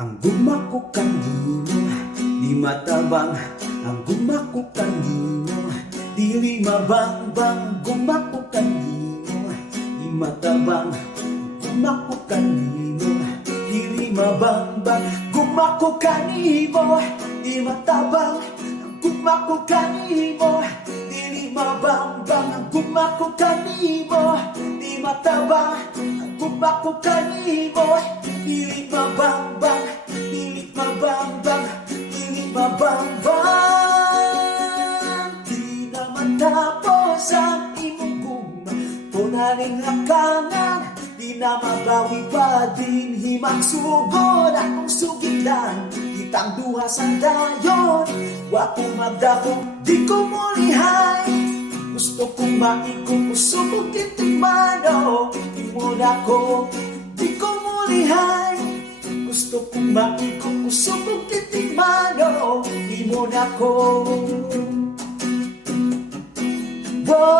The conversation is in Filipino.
Ang gugma ko kanino, di matabang. Ang gugma ko kanino, dili mabangbang. Gugma ko kanino, di matabang. Gugma ko kanino, dili mabangbang. Gugma ko kanino, di matabang. Gugma ko kanino, dili mabangbang. Gugma ko kanino, di matabang. Gugma ko kanino, dili mabangbang. Dili mabangbang, dili mabangbang. Di naman tapos ang imong gugma, punaring hakangan. Di na mabawi pa din himang sugod. Akong sugilan, kitang duha sa dayon. Wa ko magdakong, di ko mulihay. Gusto kong maikong usubog kitimano. Di mo na ko, di ko mulihay. Gusto kong maikong usubog kitimano. Di mo na ko. Wow.